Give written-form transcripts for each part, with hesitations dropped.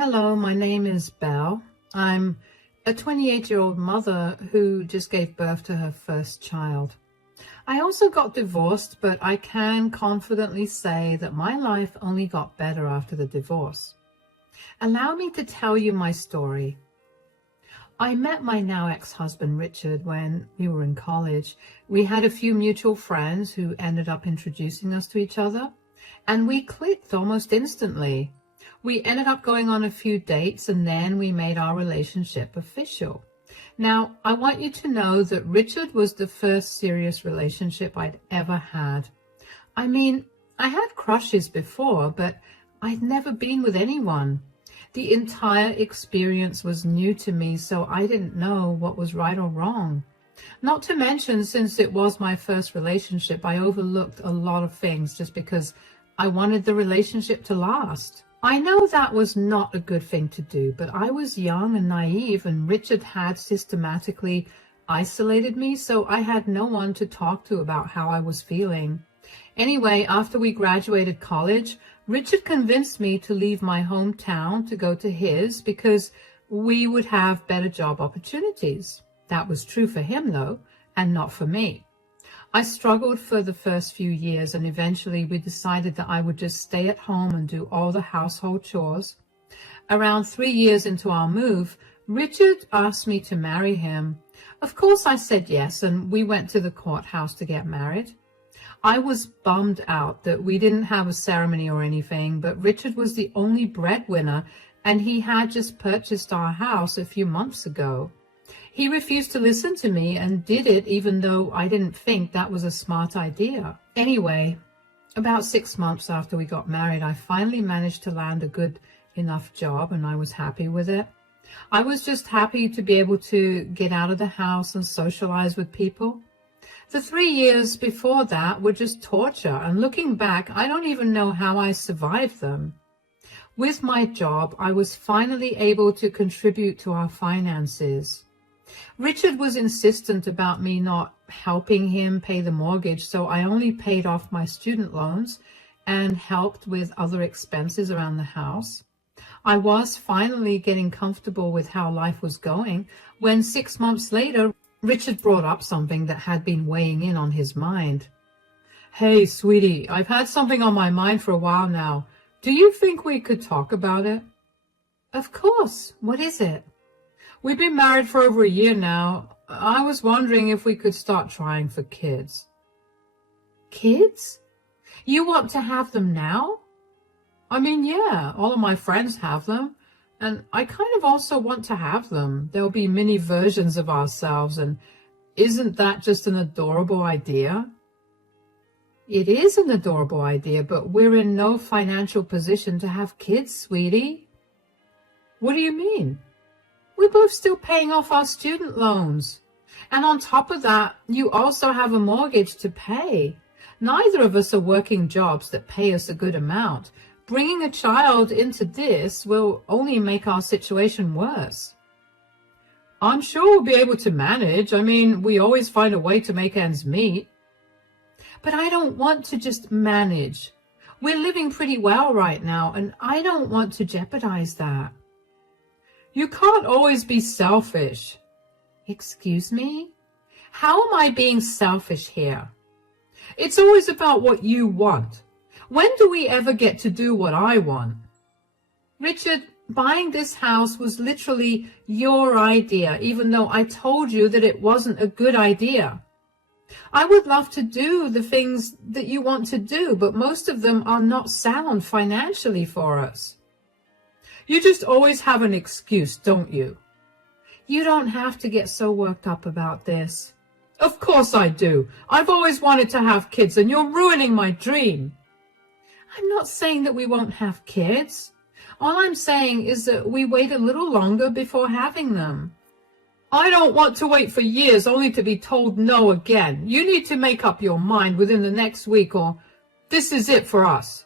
Hello, my name is Belle. I'm a 28-year-old mother who just gave birth to her first child. I also got divorced, but I can confidently say that my life only got better after the divorce. Allow me to tell you my story. I met my now ex-husband Richard when we were in college. We had a few mutual friends who ended up introducing us to each other, and we clicked almost instantly. We ended up going on a few dates, and then we made our relationship official. Now, I want you to know that Richard was the first serious relationship I'd ever had. I mean, I had crushes before, but I'd never been with anyone. The entire experience was new to me, so I didn't know what was right or wrong. Not to mention, since it was my first relationship, I overlooked a lot of things just because I wanted the relationship to last. I know that was not a good thing to do, but I was young and naive, and Richard had systematically isolated me, so I had no one to talk to about how I was feeling. Anyway, after we graduated college, Richard convinced me to leave my hometown to go to his because we would have better job opportunities. That was true for him, though, and not for me. I struggled for the first few years, and eventually we decided that I would just stay at home and do all the household chores. Around 3 years into our move, Richard asked me to marry him. Of course I said yes, and we went to the courthouse to get married. I was bummed out that we didn't have a ceremony or anything, but Richard was the only breadwinner, and he had just purchased our house a few months ago. He refused to listen to me and did it even though I didn't think that was a smart idea. Anyway, about 6 months after we got married, I finally managed to land a good enough job, and I was happy with it. I was just happy to be able to get out of the house and socialize with people. The 3 years before that were just torture, and looking back, I don't even know how I survived them. With my job, I was finally able to contribute to our finances. Richard was insistent about me not helping him pay the mortgage, so I only paid off my student loans and helped with other expenses around the house. I was finally getting comfortable with how life was going when 6 months later, Richard brought up something that had been weighing in on his mind. "Hey, sweetie, I've had something on my mind for a while now. Do you think we could talk about it?" "Of course. What is it?" "We've been married for over a year now. I was wondering if we could start trying for kids." "Kids? You want to have them now?" "I mean, yeah, all of my friends have them, and I kind of also want to have them. There'll be mini versions of ourselves, and isn't that just an adorable idea?" "It is an adorable idea, but we're in no financial position to have kids, sweetie." "What do you mean?" "We're both still paying off our student loans. And on top of that, you also have a mortgage to pay. Neither of us are working jobs that pay us a good amount. Bringing a child into this will only make our situation worse." "I'm sure we'll be able to manage. I mean, we always find a way to make ends meet." "But I don't want to just manage. We're living pretty well right now, and I don't want to jeopardize that." "You can't always be selfish." "Excuse me? How am I being selfish here?" "It's always about what you want. When do we ever get to do what I want?" "Richard, buying this house was literally your idea, even though I told you that it wasn't a good idea. I would love to do the things that you want to do, but most of them are not sound financially for us." "You just always have an excuse, don't you?" "You don't have to get so worked up about this." "Of course I do. I've always wanted to have kids, and you're ruining my dream." "I'm not saying that we won't have kids. All I'm saying is that we wait a little longer before having them." "I don't want to wait for years only to be told no again. You need to make up your mind within the next week, or this is it for us."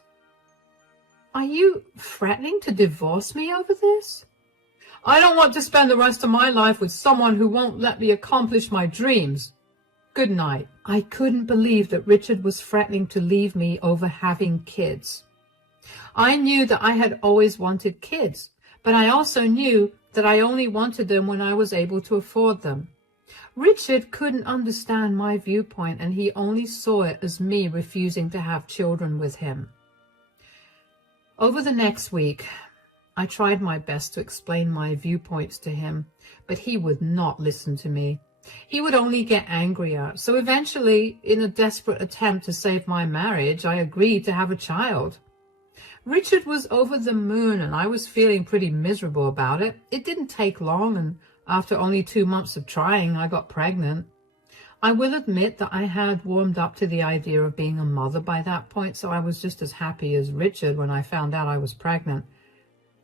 "Are you threatening to divorce me over this?" "I don't want to spend the rest of my life with someone who won't let me accomplish my dreams. Good night." I couldn't believe that Richard was threatening to leave me over having kids. I knew that I had always wanted kids, but I also knew that I only wanted them when I was able to afford them. Richard couldn't understand my viewpoint, and he only saw it as me refusing to have children with him. Over the next week, I tried my best to explain my viewpoints to him, but he would not listen to me. He would only get angrier. So eventually, in a desperate attempt to save my marriage, I agreed to have a child. Richard was over the moon, and I was feeling pretty miserable about it. It didn't take long, and after only 2 months of trying, I got pregnant. I will admit that I had warmed up to the idea of being a mother by that point, so I was just as happy as Richard when I found out I was pregnant.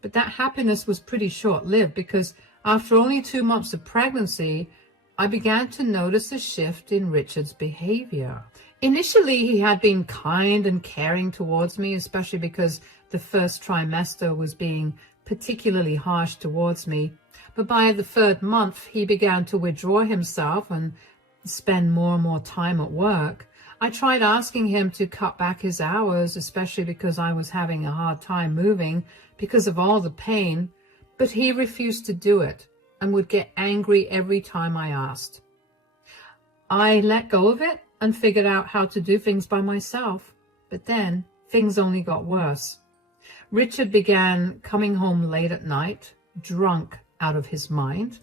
But that happiness was pretty short-lived, because after only 2 months of pregnancy, I began to notice a shift in Richard's behavior. Initially, he had been kind and caring towards me, especially because the first trimester was being particularly harsh towards me. But by the 3rd month, he began to withdraw himself and spend more and more time at work. I tried asking him to cut back his hours, especially because I was having a hard time moving because of all the pain, but he refused to do it and would get angry every time I asked. I let go of it and figured out how to do things by myself, but then things only got worse. Richard began coming home late at night, drunk out of his mind.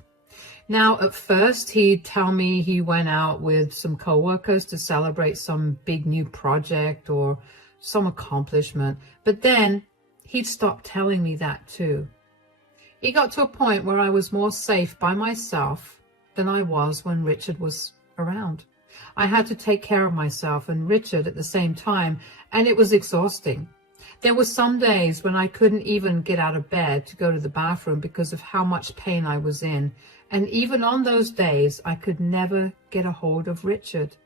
Now, at first, he'd tell me he went out with some coworkers to celebrate some big new project or some accomplishment, but then he'd stop telling me that too. It got to a point where I was more safe by myself than I was when Richard was around. I had to take care of myself and Richard at the same time, and it was exhausting. There were some days when I couldn't even get out of bed to go to the bathroom because of how much pain I was in, and even on those days, I could never get a hold of Richard.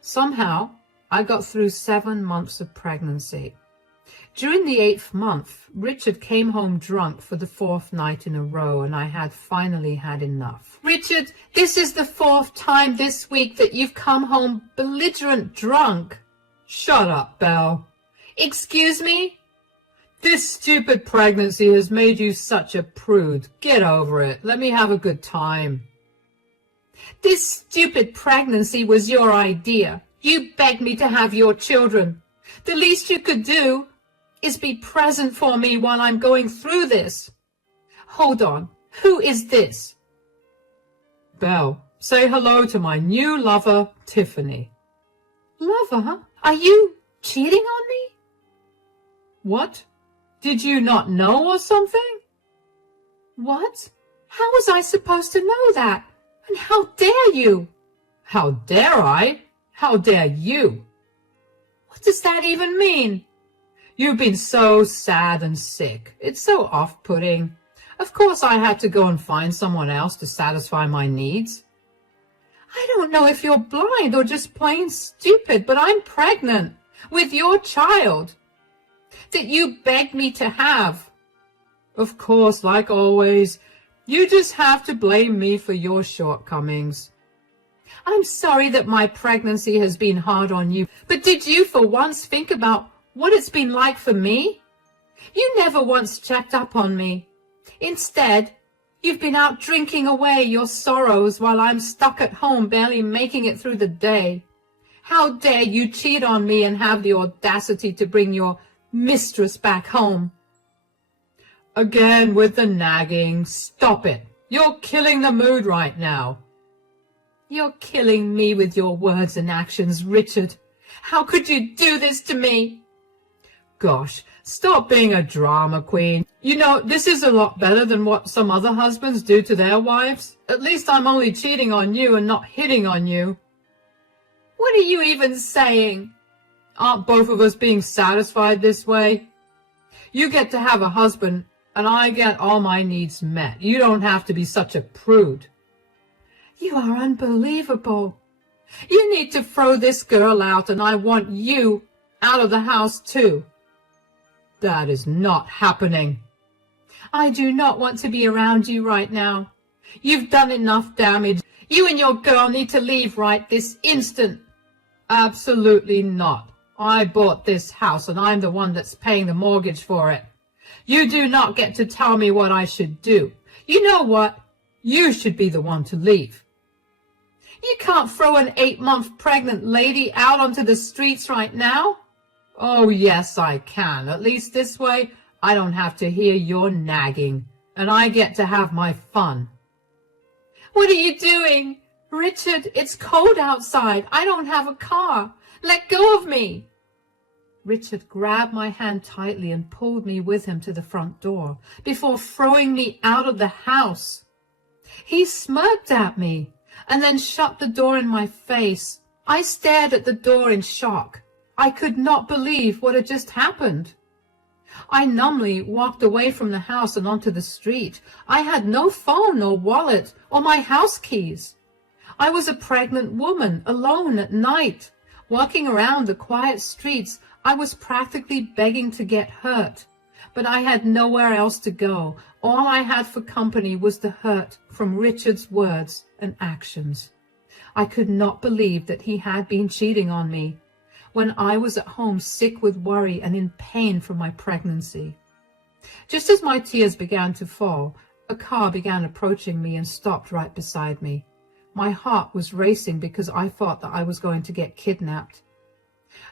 Somehow, I got through 7 months of pregnancy. During the 8th month, Richard came home drunk for the 4th night in a row, and I had finally had enough. "Richard, this is the 4th time this week that you've come home belligerent drunk." "Shut up, Belle." "Excuse me?" "This stupid pregnancy has made you such a prude. Get over it. Let me have a good time." "This stupid pregnancy was your idea. You begged me to have your children. The least you could do is be present for me while I'm going through this. Hold on. Who is this?" "Belle, say hello to my new lover, Tiffany." "Lover? Are you cheating on me?" "What? Did you not know or something?" "What? How was I supposed to know that? And how dare you?" "How dare I? How dare you?" "What does that even mean?" "You've been so sad and sick. It's so off-putting. Of course I had to go and find someone else to satisfy my needs." "I don't know if you're blind or just plain stupid, but I'm pregnant with your child that you begged me to have." "Of course, like always, you just have to blame me for your shortcomings." "I'm sorry that my pregnancy has been hard on you, but did you for once think about what it's been like for me? You never once checked up on me. Instead, you've been out drinking away your sorrows while I'm stuck at home barely making it through the day. How dare you cheat on me and have the audacity to bring your mistress back home?" "Again with the nagging. Stop it. You're killing the mood right now." "You're killing me with your words and actions, Richard. How could you do this to me?" "Gosh, stop being a drama queen. You know, this is a lot better than what some other husbands do to their wives. At least I'm only cheating on you and not hitting on you." "What are you even saying?" "Aren't both of us being satisfied this way? You get to have a husband, and I get all my needs met. You don't have to be such a prude." "You are unbelievable. You need to throw this girl out, and I want you out of the house too." "That is not happening." "I do not want to be around you right now. You've done enough damage. You and your girl need to leave right this instant." "Absolutely not. I bought this house, and I'm the one that's paying the mortgage for it. You do not get to tell me what I should do. You know what? You should be the one to leave. You can't throw an 8-month pregnant lady out onto the streets right now. Oh, yes, I can. At least this way, I don't have to hear your nagging, and I get to have my fun. What are you doing? Richard, it's cold outside. I don't have a car. Let go of me. Richard grabbed my hand tightly and pulled me with him to the front door before throwing me out of the house. He smirked at me and then shut the door in my face. I stared at the door in shock. I could not believe what had just happened. I numbly walked away from the house and onto the street. I had no phone or wallet or my house keys. I was a pregnant woman, alone at night. Walking around the quiet streets, I was practically begging to get hurt. But I had nowhere else to go. All I had for company was the hurt from Richard's words and actions. I could not believe that he had been cheating on me when I was at home sick with worry and in pain from my pregnancy. Just as my tears began to fall, a car began approaching me and stopped right beside me. My heart was racing because I thought that I was going to get kidnapped.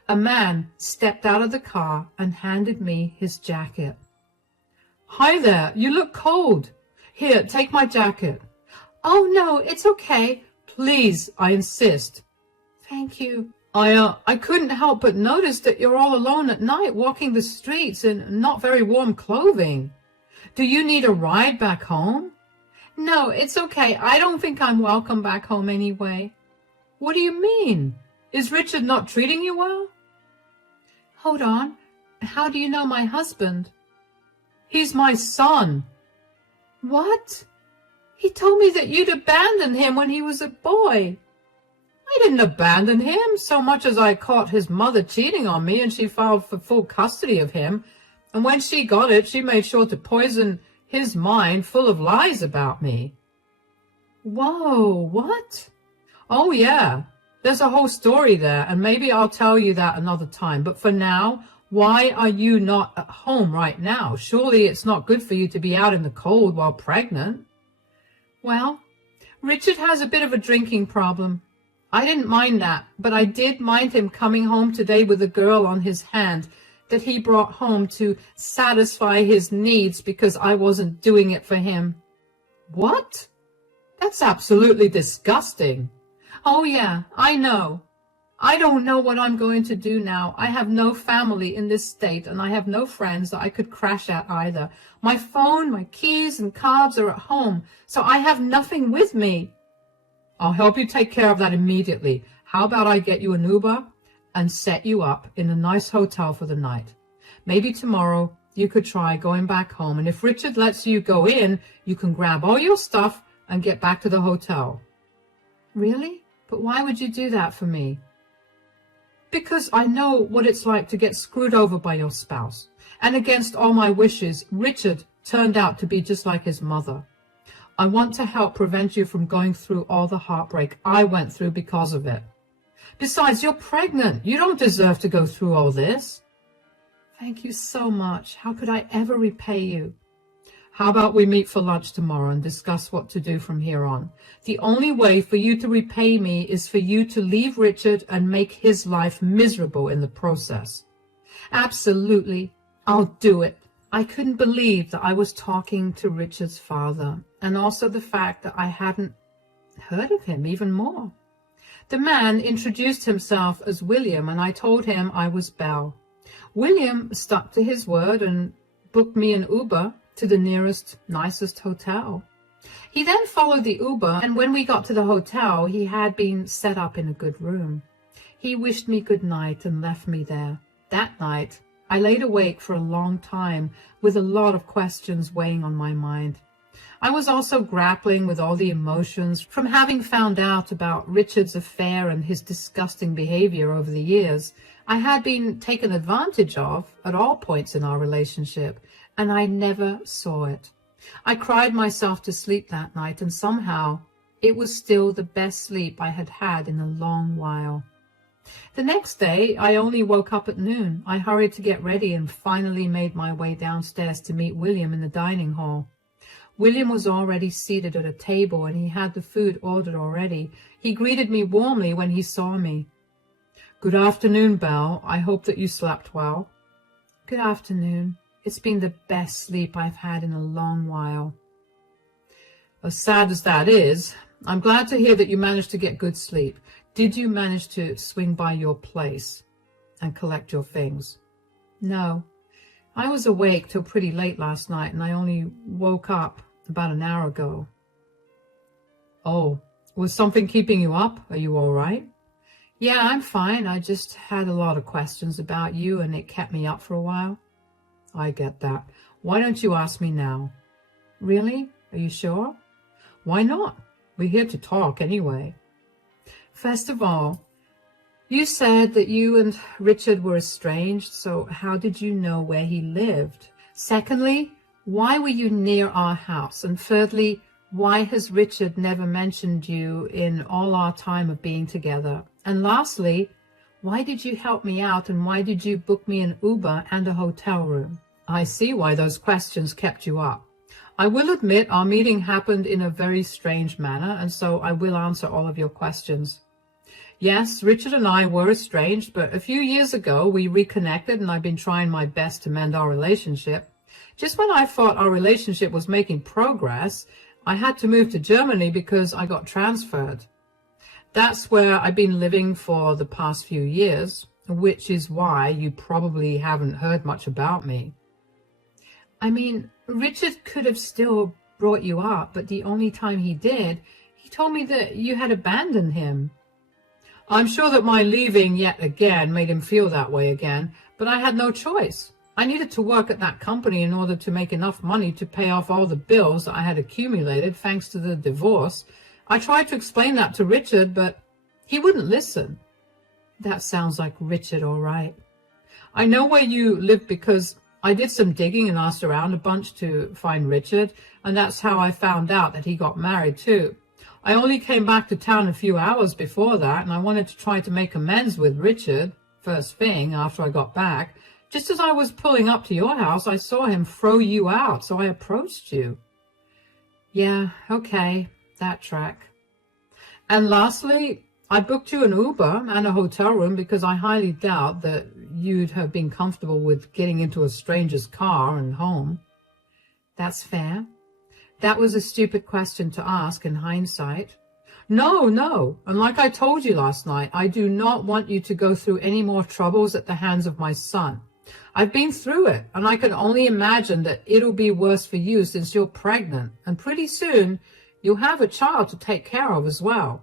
A man stepped out of the car and handed me his jacket. Hi there, you look cold. Here, take my jacket. Oh no, it's okay. Please, I insist. Thank you. I couldn't help but notice that you're all alone at night walking the streets in not very warm clothing. Do you need a ride back home? No, it's okay. I don't think I'm welcome back home anyway. What do you mean? Is Richard not treating you well? Hold on. How do you know my husband? He's my son. What? He told me that you'd abandoned him when he was a boy. I didn't abandon him so much as I caught his mother cheating on me and she filed for full custody of him. And when she got it, she made sure to poison his mind full of lies about me. Whoa, what? Oh, yeah. There's a whole story there, and maybe I'll tell you that another time. But for now, why are you not at home right now? Surely it's not good for you to be out in the cold while pregnant. Well, Richard has a bit of a drinking problem. I didn't mind that, but I did mind him coming home today with a girl on his hand that he brought home to satisfy his needs because I wasn't doing it for him. What? That's absolutely disgusting. Oh yeah, I know. I don't know what I'm going to do now. I have no family in this state, and I have no friends that I could crash at either. My phone, my keys, and cards are at home, so I have nothing with me. I'll help you take care of that immediately. How about I get you an Uber and set you up in a nice hotel for the night? Maybe tomorrow you could try going back home, and if Richard lets you go in, you can grab all your stuff and get back to the hotel. Really? But why would you do that for me? Because I know what it's like to get screwed over by your spouse. And against all my wishes, Richard turned out to be just like his mother. I want to help prevent you from going through all the heartbreak I went through because of it. Besides, you're pregnant. You don't deserve to go through all this. Thank you so much. How could I ever repay you? How about we meet for lunch tomorrow and discuss what to do from here on? The only way for you to repay me is for you to leave Richard and make his life miserable in the process. Absolutely. I'll do it. I couldn't believe that I was talking to Richard's father, and also the fact that I hadn't heard of him even more. The man introduced himself as William, and I told him I was Belle. William stuck to his word and booked me an Uber to the nearest, nicest hotel. He then followed the Uber, and when we got to the hotel, he had been set up in a good room. He wished me good night and left me there. That night, I laid awake for a long time with a lot of questions weighing on my mind. I was also grappling with all the emotions from having found out about Richard's affair and his disgusting behavior over the years. I had been taken advantage of at all points in our relationship, and I never saw it. I cried myself to sleep that night, and somehow it was still the best sleep I had had in a long while. The next day, I only woke up at noon. I hurried to get ready and finally made my way downstairs to meet William in the dining hall. William was already seated at a table, and he had the food ordered already. He greeted me warmly when he saw me. "Good afternoon, Belle. I hope that you slept well." "Good afternoon. It's been the best sleep I've had in a long while." "As sad as that is, I'm glad to hear that you managed to get good sleep. Did you manage to swing by your place and collect your things?" "No. I was awake till pretty late last night, and I only woke up about an hour ago." "Oh, was something keeping you up? Are you all right?" "Yeah, I'm fine. I just had a lot of questions about you, and it kept me up for a while." "I get that. Why don't you ask me now?" "Really? Are you sure?" "Why not? We're here to talk anyway." "First of all, you said that you and Richard were estranged, so how did you know where he lived? Secondly, why were you near our house? And thirdly, why has Richard never mentioned you in all our time of being together? And lastly, why did you help me out, and why did you book me an Uber and a hotel room?" "I see why those questions kept you up. I will admit our meeting happened in a very strange manner, and so I will answer all of your questions. Yes, Richard and I were estranged, but a few years ago we reconnected, and I've been trying my best to mend our relationship. Just when I thought our relationship was making progress, I had to move to Germany because I got transferred. That's where I've been living for the past few years, which is why you probably haven't heard much about me." "I mean, Richard could have still brought you up, but the only time he did, he told me that you had abandoned him." "I'm sure that my leaving yet again made him feel that way again, but I had no choice. I needed to work at that company in order to make enough money to pay off all the bills that I had accumulated thanks to the divorce. I tried to explain that to Richard, but he wouldn't listen." "That sounds like Richard, all right." "I know where you live because I did some digging and asked around a bunch to find Richard, and that's how I found out that he got married too. I only came back to town a few hours before that, and I wanted to try to make amends with Richard first thing after I got back. Just as I was pulling up to your house, I saw him throw you out, so I approached you." "Yeah, okay, that track." "And lastly, I booked you an Uber and a hotel room because I highly doubt that you'd have been comfortable with getting into a stranger's car and home." "That's fair. That was a stupid question to ask in hindsight." No. And like I told you last night, I do not want you to go through any more troubles at the hands of my son. I've been through it, and I can only imagine that it'll be worse for you since you're pregnant, and pretty soon you'll have a child to take care of as well.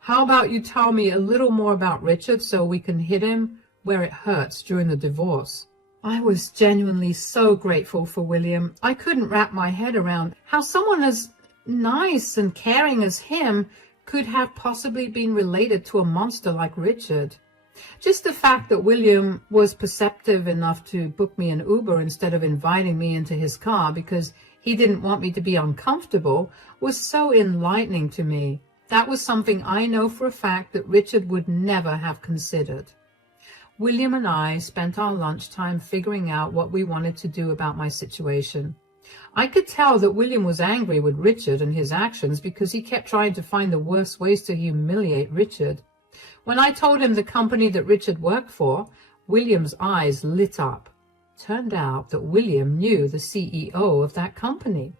How about you tell me a little more about Richard so we can hit him where it hurts during the divorce?" I was genuinely so grateful for William. I couldn't wrap my head around how someone as nice and caring as him could have possibly been related to a monster like Richard. Just the fact that William was perceptive enough to book me an Uber instead of inviting me into his car because he didn't want me to be uncomfortable was so enlightening to me. That was something I know for a fact that Richard would never have considered. William and I spent our lunchtime figuring out what we wanted to do about my situation. I could tell that William was angry with Richard and his actions because he kept trying to find the worst ways to humiliate Richard. When I told him the company that Richard worked for, William's eyes lit up. Turned out that William knew the CEO of that company.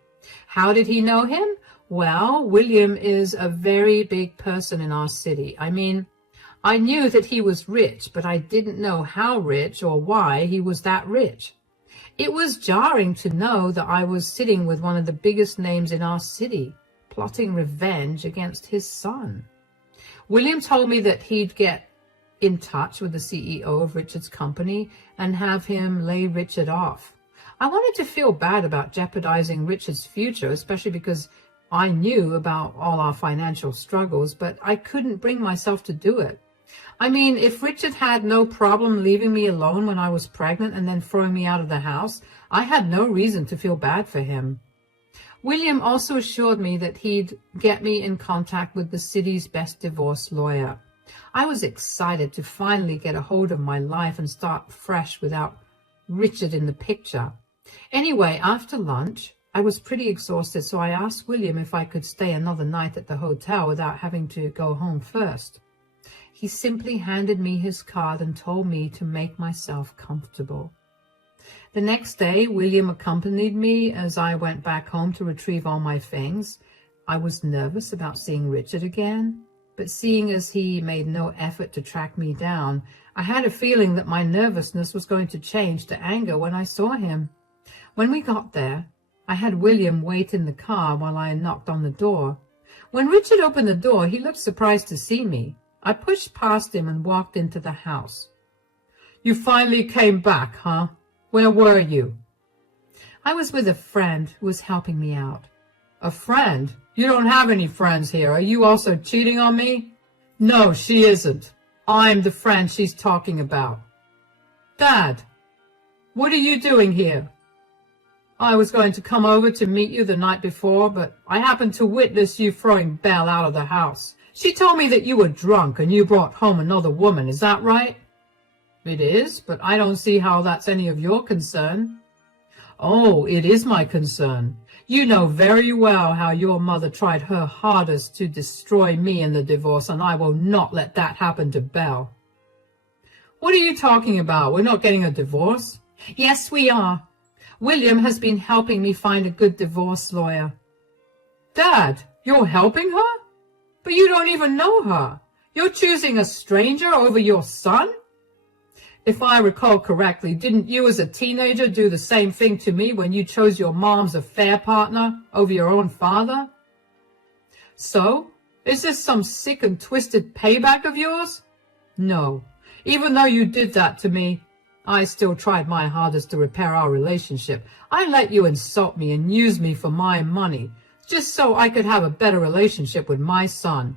How did he know him? Well, William is a very big person in our city. I knew that he was rich, but I didn't know how rich or why he was that rich. It was jarring to know that I was sitting with one of the biggest names in our city, plotting revenge against his son. William told me that he'd get in touch with the CEO of Richard's company and have him lay Richard off. I wanted to feel bad about jeopardizing Richard's future, especially because I knew about all our financial struggles, but I couldn't bring myself to do it. If Richard had no problem leaving me alone when I was pregnant and then throwing me out of the house, I had no reason to feel bad for him. William also assured me that he'd get me in contact with the city's best divorce lawyer. I was excited to finally get a hold of my life and start fresh without Richard in the picture. Anyway, after lunch, I was pretty exhausted, so I asked William if I could stay another night at the hotel without having to go home first. He simply handed me his card and told me to make myself comfortable. The next day, William accompanied me as I went back home to retrieve all my things. I was nervous about seeing Richard again, but seeing as he made no effort to track me down, I had a feeling that my nervousness was going to change to anger when I saw him. When we got there, I had William wait in the car while I knocked on the door. When Richard opened the door, he looked surprised to see me. I pushed past him and walked into the house. "You finally came back, huh? Where were you?" "I was with a friend who was helping me out." "A friend? You don't have any friends here. Are you also cheating on me?" "No, she isn't. I'm the friend she's talking about." "Dad, what are you doing here?" "I was going to come over to meet you the night before, but I happened to witness you throwing Belle out of the house. She told me that you were drunk and you brought home another woman. Is that right?" "It is, but I don't see how that's any of your concern." "Oh, it is my concern. You know very well how your mother tried her hardest to destroy me in the divorce, and I will not let that happen to Belle." "What are you talking about? We're not getting a divorce." "Yes, we are. William has been helping me find a good divorce lawyer." "Dad, you're helping her? But you don't even know her. You're choosing a stranger over your son?" "If I recall correctly, didn't you as a teenager do the same thing to me when you chose your mom's affair partner over your own father?" "So, is this some sick and twisted payback of yours?" "No. Even though you did that to me, I still tried my hardest to repair our relationship. I let you insult me and use me for my money, just so I could have a better relationship with my son.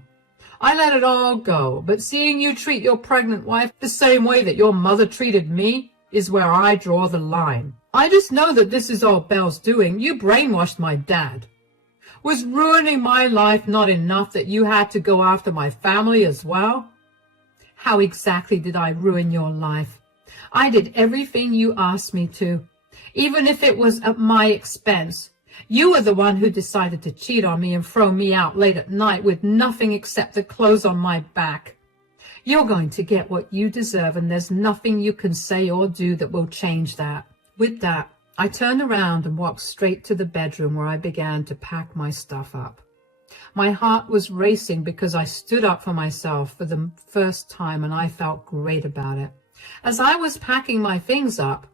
I let it all go, but seeing you treat your pregnant wife the same way that your mother treated me is where I draw the line. I just know that this is all Belle's doing. You brainwashed my dad. Was ruining my life not enough that you had to go after my family as well?" "How exactly did I ruin your life? I did everything you asked me to, even if it was at my expense. You were the one who decided to cheat on me and throw me out late at night with nothing except the clothes on my back. You're going to get what you deserve, and there's nothing you can say or do that will change that." With that, I turned around and walked straight to the bedroom where I began to pack my stuff up. My heart was racing because I stood up for myself for the first time, and I felt great about it. As I was packing my things up,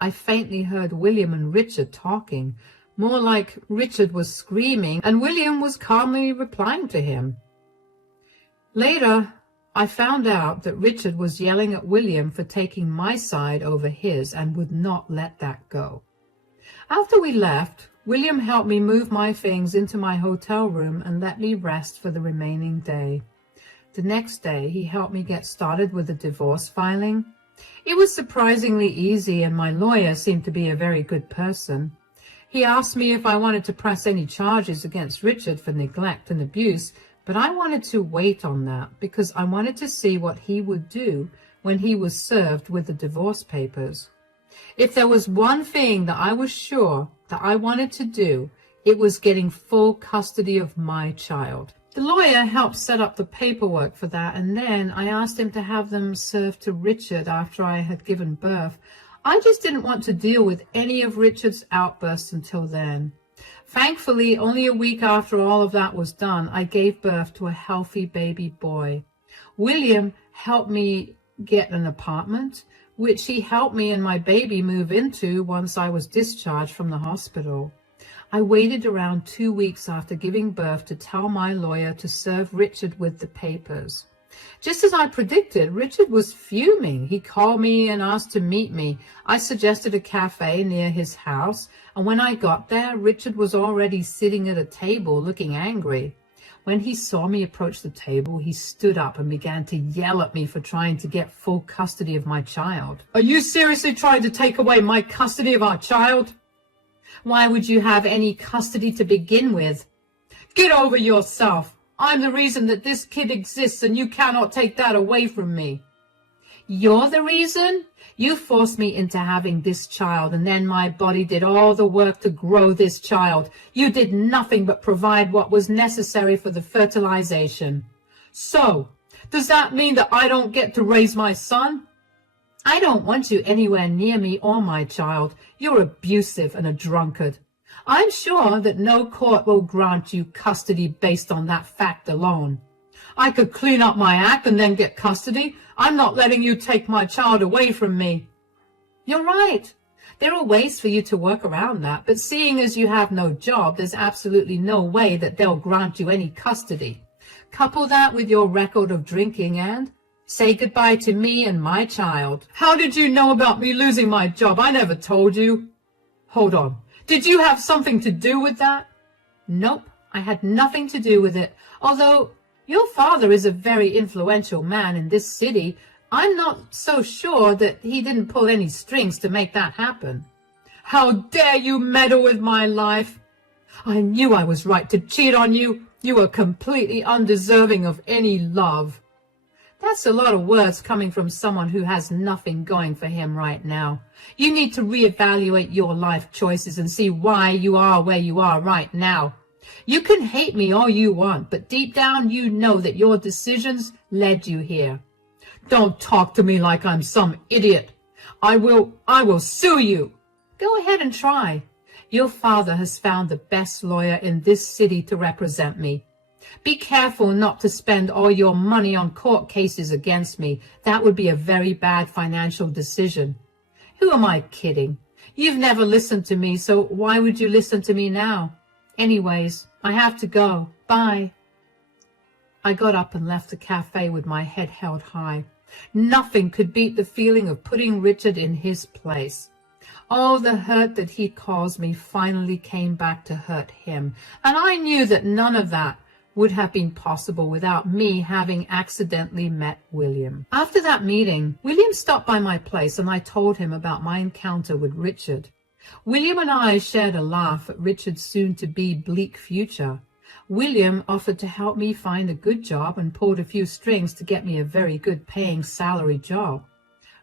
I faintly heard William and Richard talking. More like Richard was screaming and William was calmly replying to him. Later, I found out that Richard was yelling at William for taking my side over his and would not let that go. After we left, William helped me move my things into my hotel room and let me rest for the remaining day. The next day, he helped me get started with the divorce filing. It was surprisingly easy, and my lawyer seemed to be a very good person. He asked me if I wanted to press any charges against Richard for neglect and abuse, but I wanted to wait on that because I wanted to see what he would do when he was served with the divorce papers. If there was one thing that I was sure that I wanted to do, it was getting full custody of my child. The lawyer helped set up the paperwork for that, and then I asked him to have them served to Richard after I had given birth. I just didn't want to deal with any of Richard's outbursts until then. Thankfully, only a week after all of that was done, I gave birth to a healthy baby boy. William helped me get an apartment, which he helped me and my baby move into once I was discharged from the hospital. I waited around 2 weeks after giving birth to tell my lawyer to serve Richard with the papers. Just as I predicted, Richard was fuming. He called me and asked to meet me. I suggested a cafe near his house, and when I got there, Richard was already sitting at a table looking angry. When he saw me approach the table, he stood up and began to yell at me for trying to get full custody of my child. "Are you seriously trying to take away my custody of our child?" "Why would you have any custody to begin with?" "Get over yourself. I'm the reason that this kid exists, and you cannot take that away from me. You're the reason? You forced me into having this child, and then my body did all the work to grow this child. You did nothing but provide what was necessary for the fertilization. So, does that mean that I don't get to raise my son? I don't want you anywhere near me or my child. You're abusive and a drunkard. I'm sure that no court will grant you custody based on that fact alone. I could clean up my act and then get custody. I'm not letting you take my child away from me. You're right. There are ways for you to work around that, but seeing as you have no job, there's absolutely no way that they'll grant you any custody. Couple that with your record of drinking and say goodbye to me and my child. How did you know about me losing my job? I never told you. Hold on. Did you have something to do with that? Nope, I had nothing to do with it. Although your father is a very influential man in this city, I'm not so sure that he didn't pull any strings to make that happen. How dare you meddle with my life? I knew I was right to cheat on you. You were completely undeserving of any love. That's a lot of words coming from someone who has nothing going for him right now. You need to reevaluate your life choices and see why you are where you are right now. You can hate me all you want, but deep down you know that your decisions led you here. Don't talk to me like I'm some idiot. I will sue you. Go ahead and try. Your father has found the best lawyer in this city to represent me. Be careful not to spend all your money on court cases against me. That would be a very bad financial decision. Who am I kidding? You've never listened to me, so why would you listen to me now? Anyways, I have to go. Bye. I got up and left the cafe with my head held high. Nothing could beat the feeling of putting Richard in his place. All the hurt that he'd caused me finally came back to hurt him, and I knew that none of that would have been possible without me having accidentally met William. After that meeting, William stopped by my place and I told him about my encounter with Richard. William and I shared a laugh at Richard's soon-to-be bleak future. William offered to help me find a good job and pulled a few strings to get me a very good paying salary job.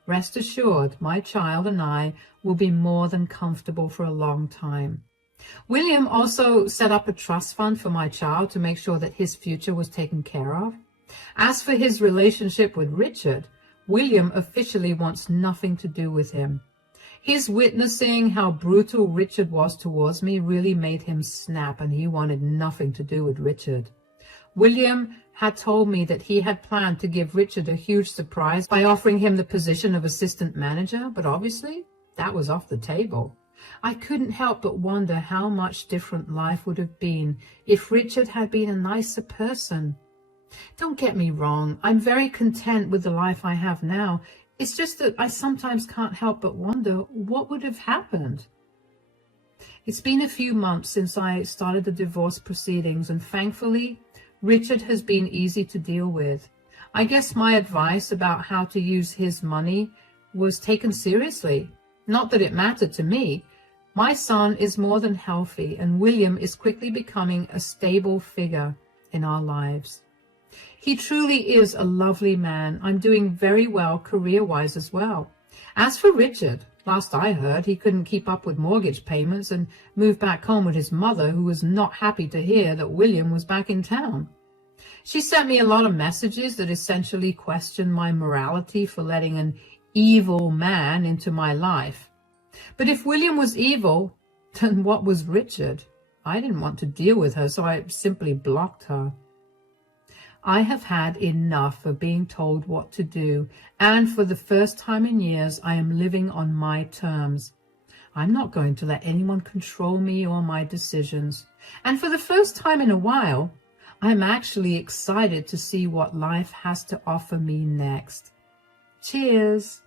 Rest assured, my child and I will be more than comfortable for a long time. William also set up a trust fund for my child to make sure that his future was taken care of. As for his relationship with Richard, William officially wants nothing to do with him. His witnessing how brutal Richard was towards me really made him snap, and he wanted nothing to do with Richard. William had told me that he had planned to give Richard a huge surprise by offering him the position of assistant manager, but obviously that was off the table. I couldn't help but wonder how much different life would have been if Richard had been a nicer person. Don't get me wrong, I'm very content with the life I have now. It's just that I sometimes can't help but wonder what would have happened. It's been a few months since I started the divorce proceedings, and thankfully, Richard has been easy to deal with. I guess my advice about how to use his money was taken seriously. Not that it mattered to me. My son is more than healthy, and William is quickly becoming a stable figure in our lives. He truly is a lovely man. I'm doing very well career-wise as well. As for Richard, last I heard, he couldn't keep up with mortgage payments and moved back home with his mother, who was not happy to hear that William was back in town. She sent me a lot of messages that essentially questioned my morality for letting an evil man into my life. But if William was evil, then what was Richard? I didn't want to deal with her, so I simply blocked her. I have had enough of being told what to do, and for the first time in years, I am living on my terms. I'm not going to let anyone control me or my decisions. And for the first time in a while, I'm actually excited to see what life has to offer me next. Cheers!